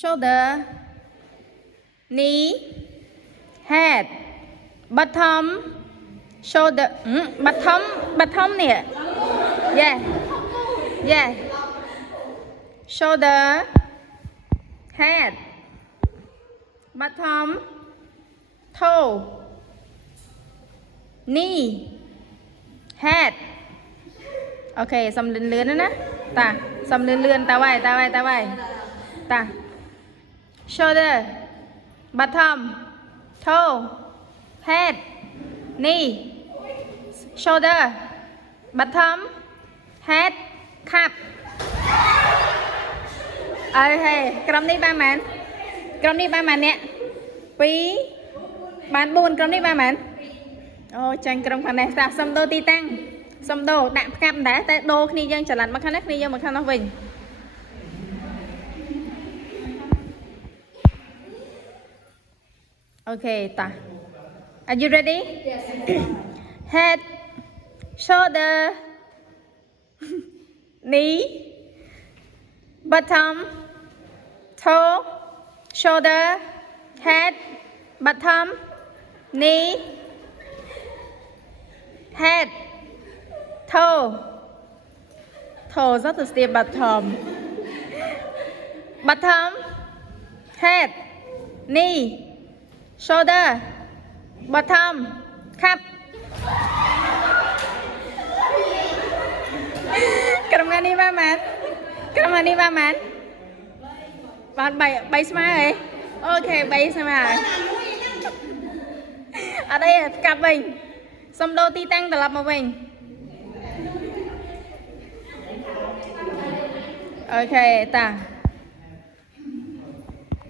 shoulder knee head bottom shoulder bottom nè yeah yeah shoulder head bottom toe knee head ok xong lươn lươn đó nè ta xong lươn lươn ta vai ta shoulder bottom toe head knee shoulder bottom head cup hey cầm đi ba màn nè pí bán buồn cầm đi ba màn ô tranh cầm khăn này ta xong đô ti tăng xong đô đạm cam đá tới đô khi dân trở lại mà khăn khi dân mà khăn nó vinh ok ta are you ready yes. Head shoulder knee bottom toe shoulder head bottom knee head toe rất là stiff bottom head knee shoulder bottom cup cầm ngăn đi ba màn bạn bay smile ấy ok bay smile ở đây cặp mình xong đô ti tăng tập lập một mình ok ta